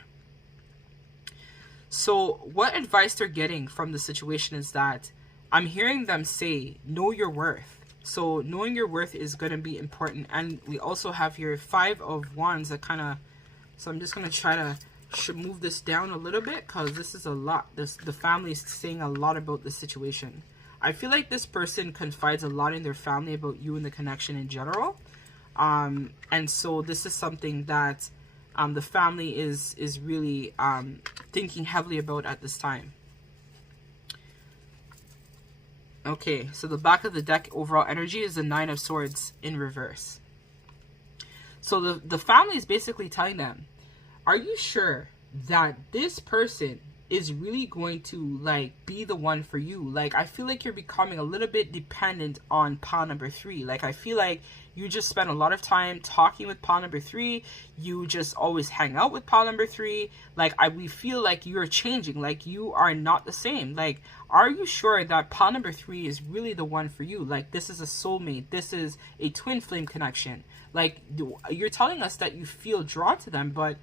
So what advice they're getting from the situation is that I'm hearing them say, know your worth. So knowing your worth is going to be important. And we also have here Five of Wands that kind of, so I'm just going to try to move this down a little bit because this is a lot. The family is saying a lot about this situation. I feel like this person confides a lot in their family about you and the connection in general. And so this is something that the family is really thinking heavily about at this time. Okay, so the back of the deck overall energy is the Nine of Swords in reverse. So the family is basically telling them, are you sure that this person is really going to like be the one for you? Like, I feel like you're becoming a little bit dependent on pile number 3. Like, I feel like you just spend a lot of time talking with pile number 3. You just always hang out with pile number 3. Like, we feel like you're changing. Like, you are not the same. Like, are you sure that pile number 3 is really the one for you? Like, this is a soulmate. This is a twin flame connection. Like, you're telling us that you feel drawn to them, but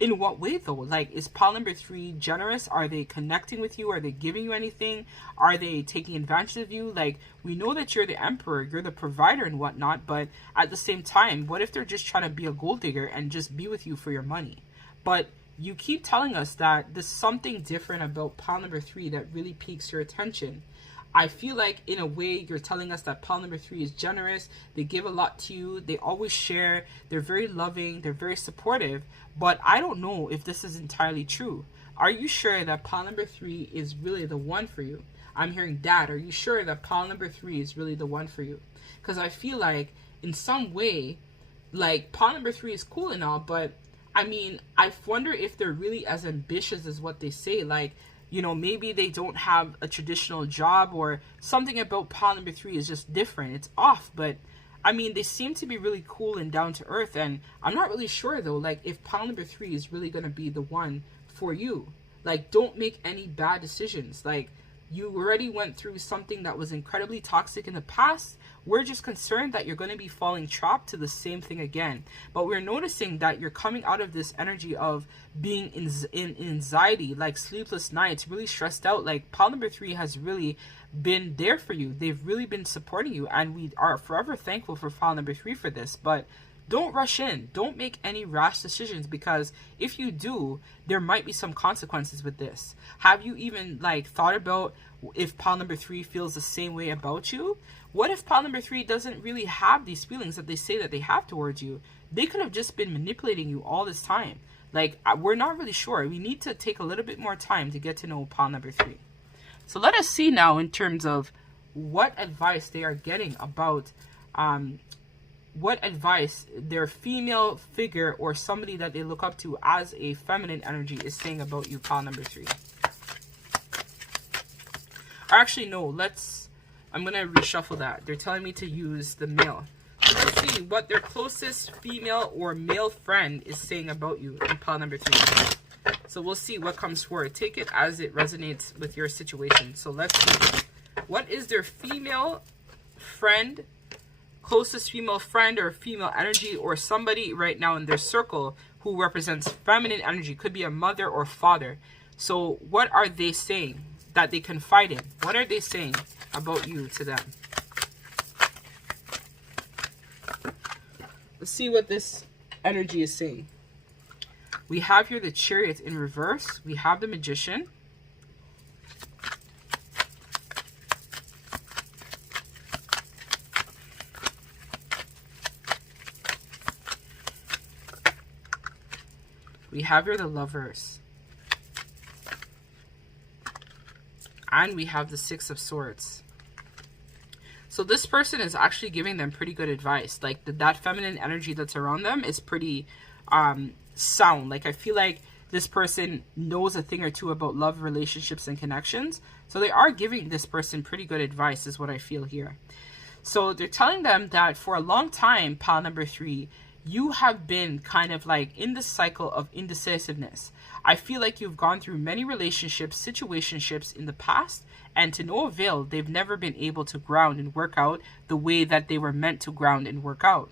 in what way though? Like, is pile number 3 generous? Are they connecting with you? Are they giving you anything? Are they taking advantage of you? Like, we know that you're the emperor, you're the provider and whatnot, but at the same time, what if they're just trying to be a gold digger and just be with you for your money? But you keep telling us that there's something different about pile number 3 that really piques your attention. I feel like in a way you're telling us that pile number 3 is generous. They give a lot to you. They always share. They're very loving. They're very supportive. But I don't know if this is entirely true. Are you sure that pile number 3 is really the one for you? I'm hearing Dad. Are you sure that pile number 3 is really the one for you? Because I feel like in some way, like, pile number 3 is cool and all, but I mean, I wonder if they're really as ambitious as what they say. Like, you know, maybe they don't have a traditional job or something about pile number 3 is just different. It's off, but I mean, they seem to be really cool and down to earth. And I'm not really sure though, like, if pile number 3 is really going to be the one for you. Like, don't make any bad decisions. Like, you already went through something that was incredibly toxic in the past. We're just concerned that you're going to be falling trapped to the same thing again. But we're noticing that you're coming out of this energy of being in anxiety, like sleepless nights, really stressed out. Like, pile number 3 has really been there for you. They've really been supporting you. And we are forever thankful for pile number 3 for this. But don't rush in. Don't make any rash decisions, because if you do, there might be some consequences with this. Have you even like thought about if pile number 3 feels the same way about you? What if pile number 3 doesn't really have these feelings that they say that they have towards you? They could have just been manipulating you all this time. Like, we're not really sure. We need to take a little bit more time to get to know pile number 3. So let us see now in terms of what advice they are getting about what advice their female figure or somebody that they look up to as a feminine energy is saying about you, pile number 3. Or actually, no, I'm going to reshuffle that. They're telling me to use the male. So let's see what their closest female or male friend is saying about you in pile number 3. So we'll see what comes forward. Take it as it resonates with your situation. So let's see. What is their female friend, closest female friend or female energy, or somebody right now in their circle who represents feminine energy? Could be a mother or father. So what are they saying that they confide in? What are they saying about you to them? Let's see what this energy is saying. We have here the Chariot in reverse. We have the Magician. We have here the Lovers. And we have the Six of Swords. So this person is actually giving them pretty good advice. Like that feminine energy that's around them is pretty sound. Like I feel like this person knows a thing or two about love, relationships, and connections. So they are giving this person pretty good advice is what I feel here. So they're telling them that for a long time, pile number 3, you have been kind of like in this cycle of indecisiveness. I feel like you've gone through many relationships, situationships in the past, and to no avail, they've never been able to ground and work out the way that they were meant to ground and work out.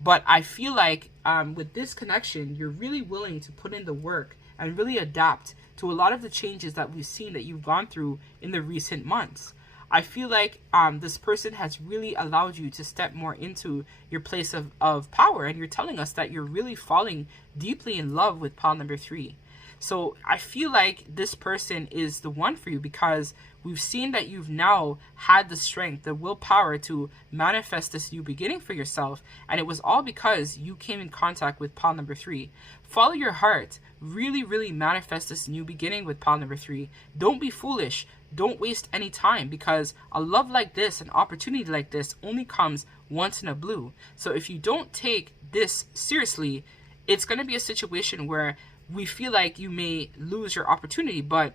But I feel like with this connection, you're really willing to put in the work and really adapt to a lot of the changes that we've seen that you've gone through in the recent months. I feel like this person has really allowed you to step more into your place of power. And you're telling us that you're really falling deeply in love with pile number 3. So I feel like this person is the one for you, because we've seen that you've now had the strength, the willpower to manifest this new beginning for yourself. And it was all because you came in contact with pile number 3. Follow your heart. Really, really manifest this new beginning with pile number 3. Don't be foolish. Don't waste any time, because a love like this, an opportunity like this, only comes once in a blue. So if you don't take this seriously, it's going to be a situation where we feel like you may lose your opportunity. But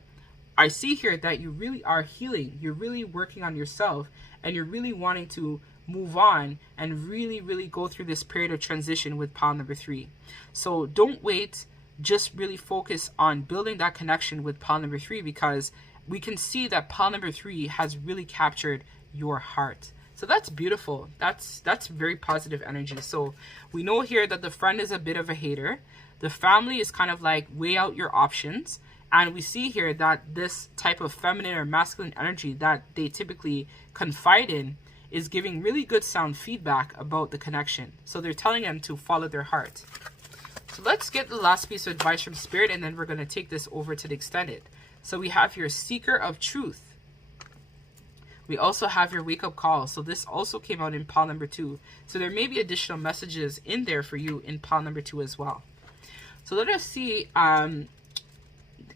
I see here that you really are healing. You're really working on yourself, and you're really wanting to move on and really, really go through this period of transition with pile number 3. So don't wait. Just really focus on building that connection with pile number 3, because we can see that pile number 3 has really captured your heart. So that's beautiful. That's very positive energy. So we know here that the friend is a bit of a hater. The family is kind of like weigh out your options. And we see here that this type of feminine or masculine energy that they typically confide in is giving really good sound feedback about the connection. So they're telling them to follow their heart. So let's get the last piece of advice from Spirit, and then we're going to take this over to the extended. So we have your Seeker of Truth. We also have your Wake Up Call. So this also came out in pile number 2. So there may be additional messages in there for you in pile number 2 as well. So let us see.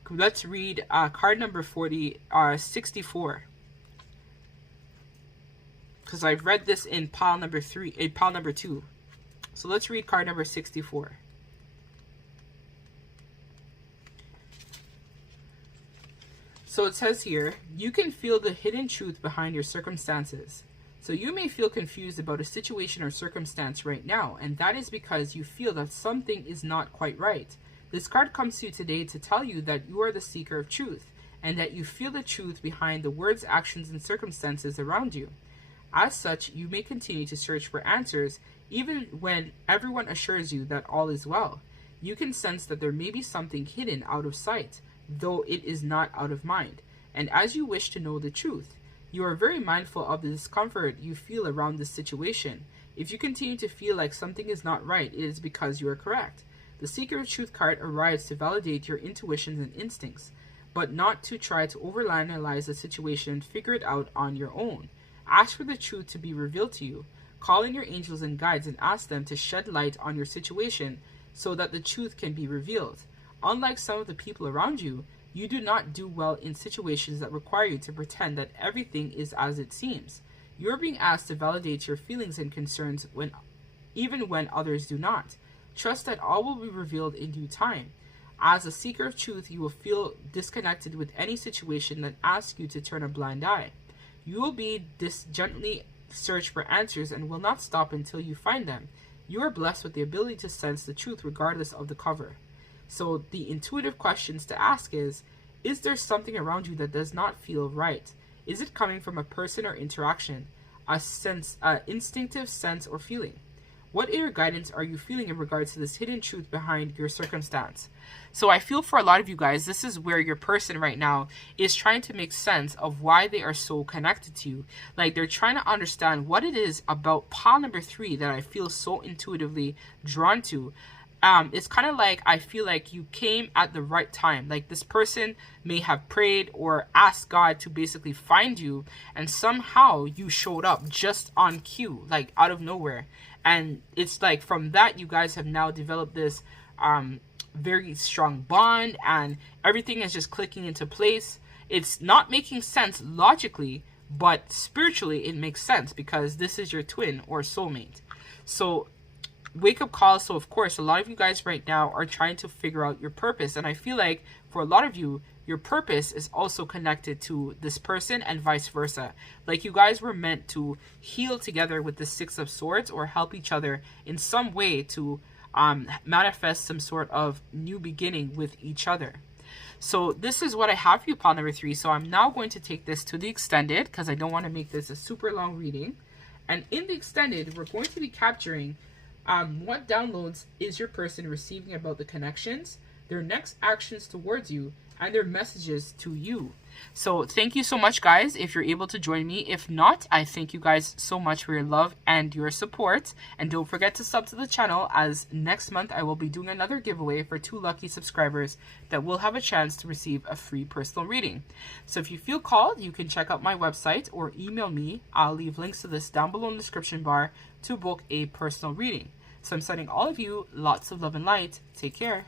Let's read card number 64. Because I've read this in pile number 2. So let's read card number 64. So it says here, you can feel the hidden truth behind your circumstances. So you may feel confused about a situation or circumstance right now, and that is because you feel that something is not quite right. This card comes to you today to tell you that you are the seeker of truth, and that you feel the truth behind the words, actions, and circumstances around you. As such, you may continue to search for answers, even when everyone assures you that all is well. You can sense that there may be something hidden out of sight, though it is not out of mind. And as you wish to know the truth, you are very mindful of the discomfort you feel around this situation. If you continue to feel like something is not right, it is because you are correct. The Seeker of Truth card arrives to validate your intuitions and instincts, but not to try to overanalyze the situation and figure it out on your own. Ask for the truth to be revealed to you. Call in your angels and guides and ask them to shed light on your situation so that the truth can be revealed. Unlike some of the people around you, you do not do well in situations that require you to pretend that everything is as it seems. You are being asked to validate your feelings and concerns even when others do not. Trust that all will be revealed in due time. As a seeker of truth, you will feel disconnected with any situation that asks you to turn a blind eye. You will be gently search for answers and will not stop until you find them. You are blessed with the ability to sense the truth regardless of the cover. So the intuitive questions to ask is there something around you that does not feel right? Is it coming from a person or interaction, a instinctive sense or feeling? What inner guidance are you feeling in regards to this hidden truth behind your circumstance? So I feel for a lot of you guys, this is where your person right now is trying to make sense of why they are so connected to you. Like they're trying to understand what it is about pile number 3 that I feel so intuitively drawn to. It's kind of like I feel like you came at the right time. Like this person may have prayed or asked God to basically find you, and somehow you showed up just on cue, like out of nowhere. And it's like from that you guys have now developed this very strong bond, and everything is just clicking into place. It's not making sense logically, but spiritually it makes sense because this is your twin or soulmate. So wake up call. So of course a lot of you guys right now are trying to figure out your purpose, and I feel like for a lot of you your purpose is also connected to this person and vice versa. Like you guys were meant to heal together with the 6 of Swords or help each other in some way to manifest some sort of new beginning with each other. So this is what I have for you, pile number 3. So I'm now going to take this to the extended because I don't want to make this a super long reading. And in the extended, we're going to be capturing what downloads is your person receiving about the connections, their next actions towards you, and their messages to you. So thank you so much, guys, if you're able to join me. If not, I thank you guys so much for your love and your support. And don't forget to sub to the channel, as next month I will be doing another giveaway for 2 lucky subscribers that will have a chance to receive a free personal reading. So if you feel called, you can check out my website or email me. I'll leave links to this down below in the description bar to book a personal reading. So I'm sending all of you lots of love and light. Take care.